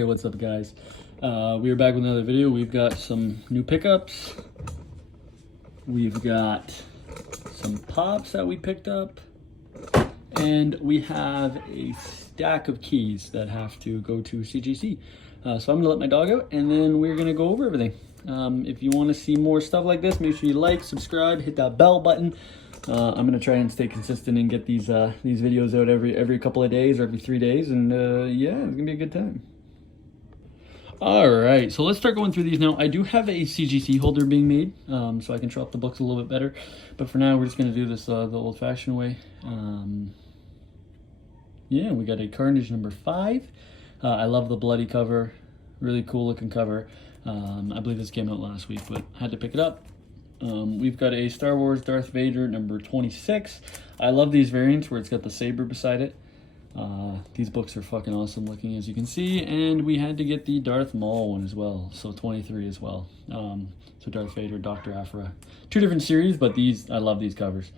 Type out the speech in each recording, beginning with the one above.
Hey, what's up, guys? We are back with another video. We've got some new pickups. We've got some pops that we picked up. And we have a stack of keys that have to go to CGC. So I'm going to let my dog out, and then we're going to go over everything. If you want to see more stuff like this, make sure you like, subscribe, hit that bell button. I'm going to try and stay consistent and get these videos out every couple of days or every 3 days. And yeah, it's going to be a good time. All right, so let's start going through these now. I do have a CGC holder being made, so I can show up the books a little bit better. But for now, we're just going to do this the old-fashioned way. Yeah, we got a Carnage number 5. I love the bloody cover. Really cool looking cover. I believe this came out last week, but I had to pick it up. We've got a Star Wars Darth Vader number 26. I love these variants where it's got the saber beside it. These books are fucking awesome looking, as you can see, and we had to get the Darth Maul one as well, so 23 as well. So Darth Vader, Dr. Aphra. 2 different series, but I love these covers.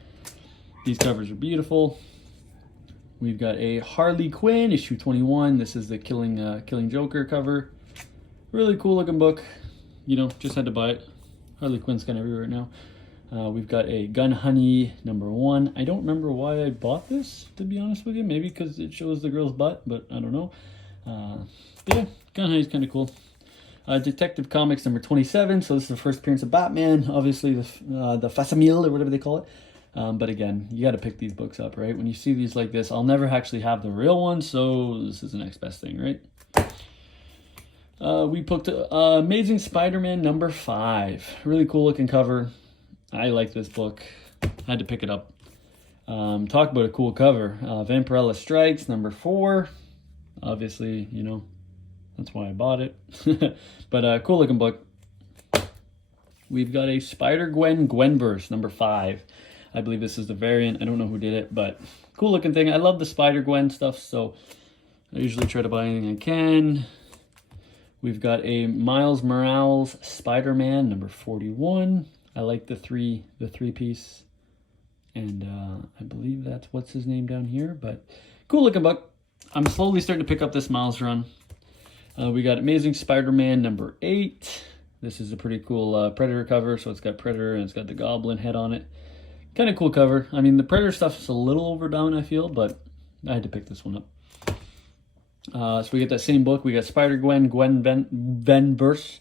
These covers are beautiful. We've got a Harley Quinn, issue 21. This is the Killing Joker cover. Really cool looking book. You know, just had to buy it. Harley Quinn's kind of everywhere now. We've got a Gun Honey number 1. I don't remember why I bought this, to be honest with you. Maybe because it shows the girl's butt, but I don't know. But yeah, Gun Honey's kind of cool. Detective Comics number 27. So this is the first appearance of Batman. Obviously, the facsimile or whatever they call it. But again, you got to pick these books up, right? When you see these like this, I'll never actually have the real one, so this is the next best thing, right? We picked Amazing Spider-Man number 5. Really cool looking cover. I like this book. I had to pick it up. Talk about a cool cover. Vampirella Strikes number 4. Obviously, you know, that's why I bought it. But cool looking book. We've got a Spider-Gwen Gwenverse number 5. I believe this is the variant. I don't know who did it, but cool looking thing. I love the Spider-Gwen stuff, so I usually try to buy anything I can. We've got a Miles Morales Spider-Man number 41. I like the three piece, and I believe that's what's his name down here, but cool looking book. I'm slowly starting to pick up this Miles run. We got Amazing Spider-Man number 8. This is a pretty cool Predator cover, so it's got Predator and it's got the Goblin head on it. Kind of cool cover. I mean, the Predator stuff is a little overdone, I feel, but I had to pick this one up. So we get that same book. We got Spider-Gwen Gwenverse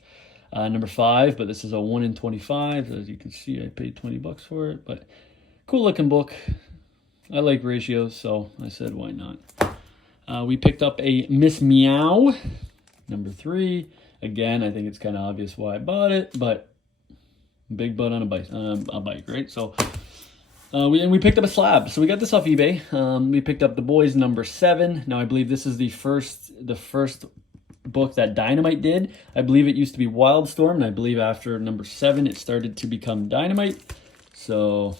number 5, but this is a 1 in 25. As you can see, I paid $20 for it, but cool looking book. I like ratios, so I said, why not? We picked up a Miss Meow number 3. Again, I think it's kind of obvious why I bought it, but big butt on a bike, right? So we picked up a slab. So we got this off eBay. We picked up The Boys number 7. Now I believe this is the first book that Dynamite did. I believe it used to be Wildstorm, and I believe after number 7 it started to become Dynamite. So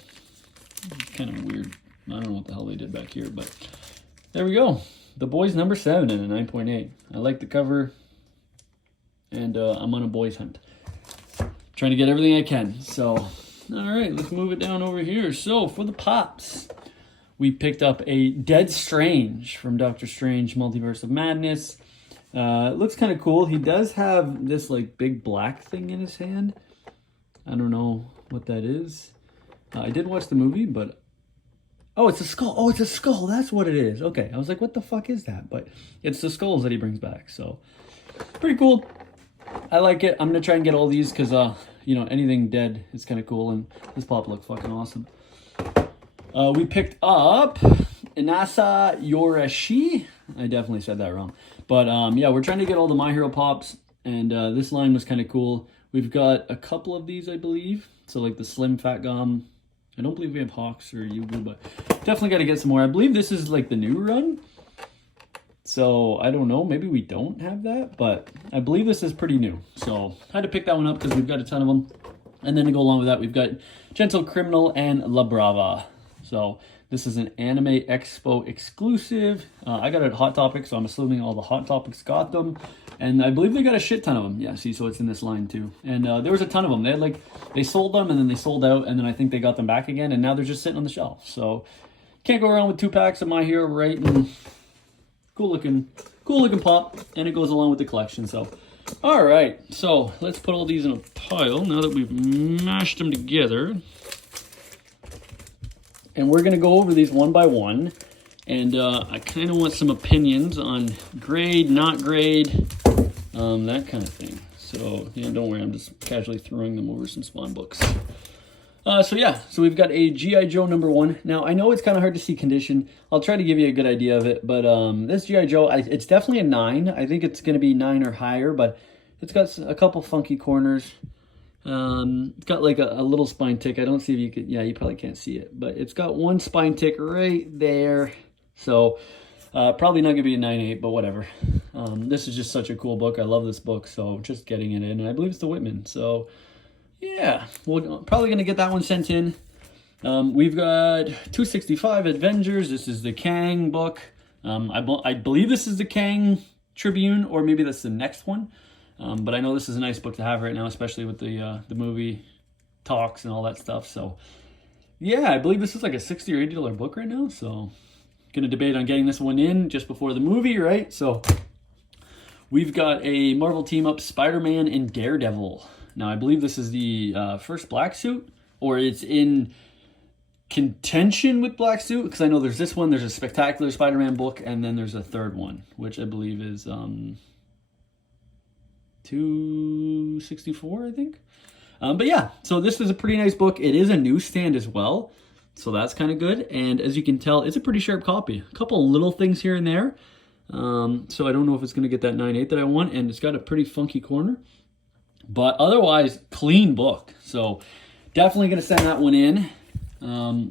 kind of weird. I don't know what the hell they did back here, but there we go. The Boys number 7 and a 9.8. I like the cover, and I'm on a boys hunt, trying to get everything I can. So all right, let's move it down over here. So for the pops, we picked up a Dead Strange from Doctor Strange Multiverse of Madness. It looks kind of cool. He does have this like big black thing in his hand. I don't know what that is. I did watch the movie, but oh, it's a skull. Oh, it's a skull. That's what it is. Okay, I was like, what the fuck is that? But it's the skulls that he brings back. So pretty cool. I like it. I'm gonna try and get all these because you know, anything dead is kind of cool, and this pop looks fucking awesome. We picked up Inasa Yorashi. I definitely said that wrong. But yeah, we're trying to get all the My Hero pops, and this line was kind of cool. We've got a couple of these, I believe. So like the Slim Fat Gum. I don't believe we have Hawks or Yubu, but definitely got to get some more. I believe this is like the new run. So I don't know, maybe we don't have that, but I believe this is pretty new. So I had to pick that one up because we've got a ton of them. And then to go along with that, we've got Gentle Criminal and La Brava. So this is an Anime Expo exclusive. I got it at Hot Topic, so I'm assuming all the Hot Topics got them. And I believe they got a shit ton of them. Yeah, see, so it's in this line too. And there was a ton of them. They had they sold them and then they sold out, and then I think they got them back again, and now they're just sitting on the shelf. So can't go around with 2 packs of My Hero, right? And cool looking cool looking pop, and it goes along with the collection. So, all right, so let's put all these in a pile now that we've mashed them together. And we're gonna go over these one by one. And I kind of want some opinions on grade, not grade, that kind of thing. So, yeah, don't worry, I'm just casually throwing them over some Spawn books. So we've got a G.I. Joe #1. Now, I know it's kind of hard to see condition. I'll try to give you a good idea of it. But this G.I. Joe, it's definitely a 9. I think it's going to be 9 or higher, but it's got a couple funky corners. It's got like a little spine tick. I don't see if you could, yeah, you probably can't see it. But it's got one spine tick right there. So, probably not going to be a 9.8, but whatever. This is just such a cool book. I love this book, so just getting it in. And I believe it's the Whitman, so... yeah, we're probably going to get that one sent in. We've got 265 Avengers. This is the Kang book. I believe this is the Kang Tribune, or maybe that's the next one. But I know this is a nice book to have right now, especially with the movie talks and all that stuff. So, yeah, I believe this is like a $60 or $80 book right now. So, going to debate on getting this one in just before the movie, right? So, we've got a Marvel team-up, Spider-Man and Daredevil. Now, I believe this is the first black suit, or it's in contention with black suit, because I know there's this one, there's a Spectacular Spider-Man book, and then there's a third one, which I believe is 264, I think. But yeah, so this is a pretty nice book. It is a newsstand as well, so that's kind of good. And as you can tell, it's a pretty sharp copy. A couple little things here and there. So I don't know if it's going to get that 9.8 that I want, and it's got a pretty funky corner. But otherwise, clean book. So definitely going to send that one in.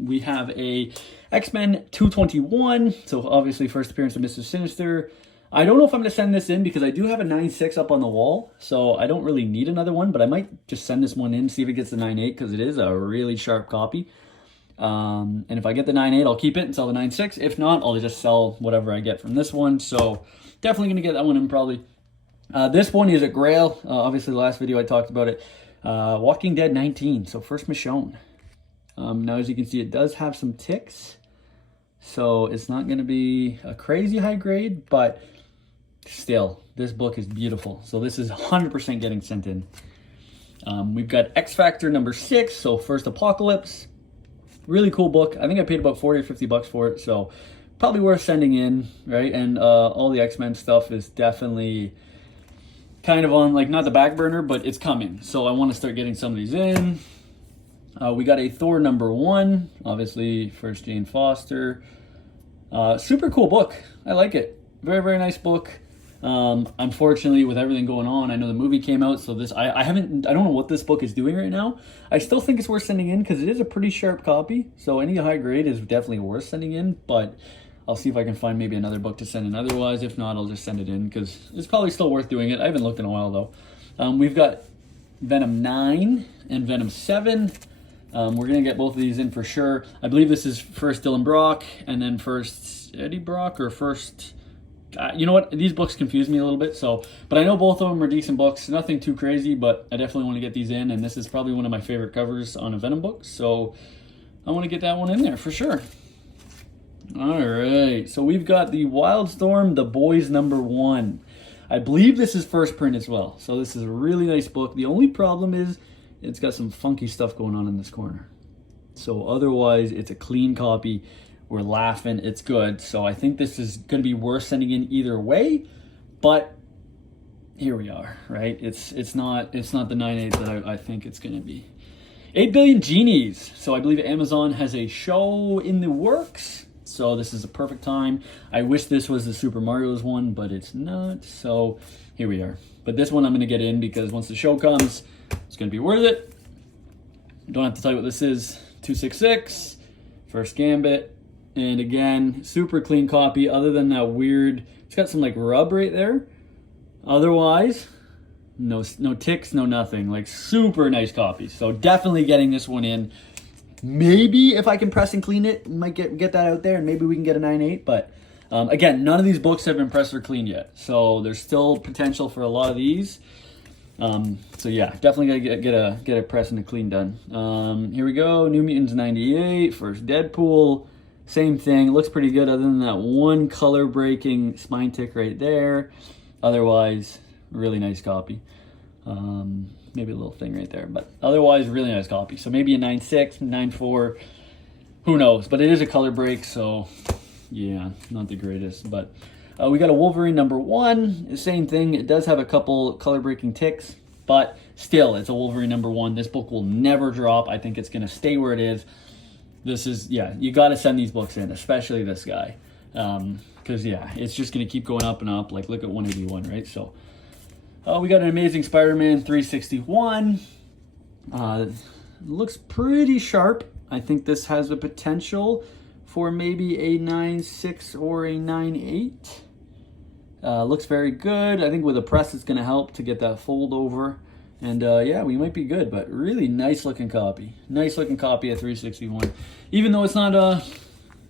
We have a X-Men 221. So obviously first appearance of Mr. Sinister. I don't know if I'm going to send this in because I do have a 9.6 up on the wall. So I don't really need another one. But I might just send this one in, see if it gets the 9.8, because it is a really sharp copy. And if I get the 9.8, I'll keep it and sell the 9.6. If not, I'll just sell whatever I get from this one. So definitely going to get that one in probably. This one is a Grail. Obviously, the last video I talked about it. Walking Dead 19, so first Michonne. Now, as you can see, it does have some ticks. So it's not going to be a crazy high grade, but still, this book is beautiful. So this is 100% getting sent in. We've got X Factor #6, so first Apocalypse. Really cool book. I think I paid about 40 or 50 bucks for it, so probably worth sending in, right? And all the X-Men stuff is definitely kind of on, like, not the back burner, but it's coming. So I want to start getting some of these in. We got a Thor #1, obviously first Jane Foster. Super cool book. I like it. Very, very nice book. Unfortunately, with everything going on, I know the movie came out, so this I don't know what this book is doing right now. I still think it's worth sending in because it is a pretty sharp copy. So any high grade is definitely worth sending in, but I'll see if I can find maybe another book to send in otherwise. If not, I'll just send it in because it's probably still worth doing it. I haven't looked in a while, though. We've got Venom 9 and Venom 7. We're going to get both of these in for sure. I believe this is first Dylan Brock and then first Eddie Brock, or first... you know what? These books confuse me a little bit. But I know both of them are decent books. Nothing too crazy, but I definitely want to get these in. And this is probably one of my favorite covers on a Venom book. So I want to get that one in there for sure. All right, so we've got the Wildstorm, The Boys #1. I believe this is first print as well. So this is a really nice book. The only problem is it's got some funky stuff going on in this corner. So otherwise, it's a clean copy. We're laughing. It's good. So I think this is going to be worth sending in either way. But here we are, right? It's not the 9.8 that I think it's going to be. 8 Billion Genies. So I believe Amazon has a show in the works. So this is a perfect time. I wish this was the Super Mario's one, but it's not. So here we are. But this one I'm going to get in because once the show comes, it's going to be worth it. Don't have to tell you what this is. 266, first Gambit. And again, super clean copy other than that weird, it's got some like rub right there. Otherwise, no ticks, no nothing. Like super nice copy. So definitely getting this one in. Maybe if I can press and clean it, might get that out there, and maybe we can get a 9.8. But again, none of these books have been pressed or cleaned yet, so there's still potential for a lot of these. So yeah, definitely gotta get a press and a clean done. Here we go. New Mutants '98, first Deadpool, Same thing. It looks pretty good other than that one color breaking spine tick right there. Otherwise, really nice copy. Maybe a little thing right there, but otherwise really nice copy. So maybe a 9.6, 9.4, who knows? But it is a color break, so yeah, not the greatest. But we got a Wolverine number 1. Same thing. It does have a couple color breaking ticks, but still, it's a Wolverine number 1. This book will never drop. I think it's going to stay where it is. This is, yeah, you got to send these books in, especially this guy. Because, yeah, it's just going to keep going up and up. Like, look at 181, right? So, we got an Amazing Spider-Man 361. Looks pretty sharp. I think this has the potential for maybe a 9.6 or a 9.8. Looks very good. I think with a press, it's going to help to get that fold over. And yeah, we might be good, but really nice looking copy. Nice looking copy at 361. Even though it's not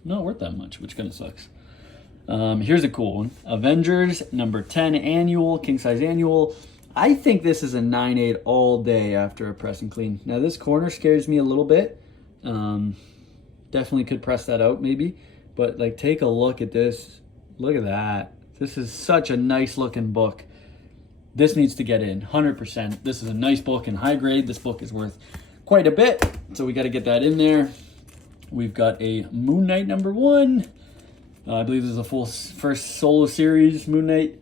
worth that much, which kind of sucks. Here's a cool one. Avengers number 10 annual, king size annual. I think this is a 9.8 all day after a press and clean. Now this corner scares me a little bit. Definitely could press that out maybe, but like take a look at this. Look at that. This is such a nice looking book. This needs to get in 100%. This is a nice book in high grade. This book is worth quite a bit, so we got to get that in there. We've got a Moon Knight number 1. I believe this is a full first solo series, Moon Knight.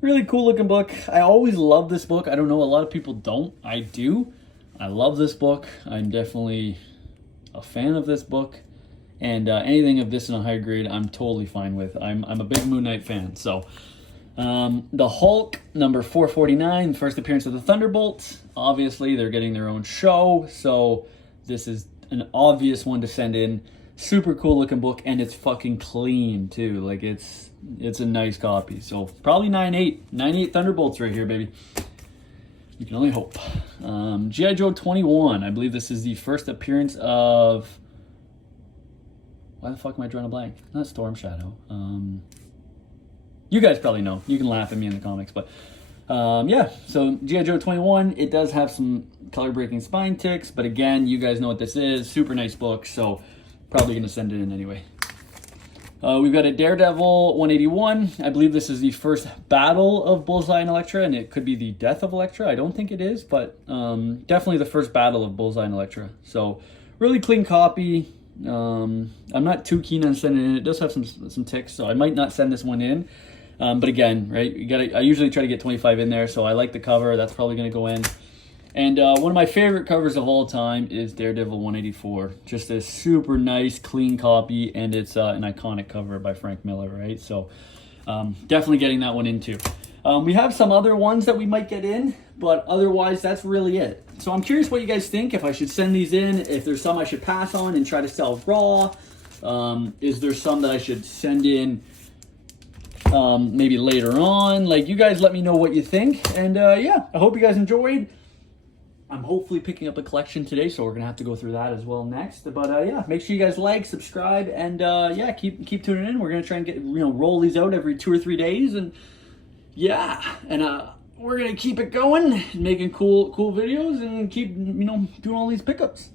Really cool looking book. I always love this book. I don't know, a lot of people don't. I do. I love this book. I'm definitely a fan of this book. And anything of this in a high grade, I'm totally fine with. I'm a big Moon Knight fan. So, the Hulk, number 449, first appearance of the Thunderbolts. Obviously, they're getting their own show. So, this is an obvious one to send in. Super cool looking book, and it's fucking clean too. Like it's a nice copy. So probably 9.8. 9.8 Thunderbolts right here, baby. You can only hope. G.I. Joe 21. I believe this is the first appearance of, why the fuck am I drawing a blank? Not Storm Shadow. You guys probably know. You can laugh at me in the comics, but yeah. So G.I. Joe 21. It does have some color breaking spine ticks, but again, you guys know what this is. Super nice book. So probably going to send it in anyway. We've got a Daredevil 181. I believe this is the first battle of Bullseye and Elektra, and it could be the death of Elektra. I don't think it is, but definitely the first battle of Bullseye and Elektra. So really clean copy. I'm not too keen on sending it in. It does have some ticks, so I might not send this one in. But again, right, I usually try to get 25 in there, so I like the cover. That's probably going to go in. And one of my favorite covers of all time is Daredevil 184. Just a super nice, clean copy, and it's an iconic cover by Frank Miller, right? So definitely getting that one in too. We have some other ones that we might get in, but otherwise that's really it. So I'm curious what you guys think, if I should send these in, if there's some I should pass on and try to sell raw. Is there some that I should send in maybe later on? Like, you guys let me know what you think. And yeah, I hope you guys enjoyed. I'm hopefully picking up a collection today, so we're gonna have to go through that as well next. But yeah, make sure you guys like, subscribe, and yeah, keep tuning in. We're gonna try and get roll these out every 2 or 3 days, and yeah, and we're gonna keep it going, making cool videos, and keep doing all these pickups.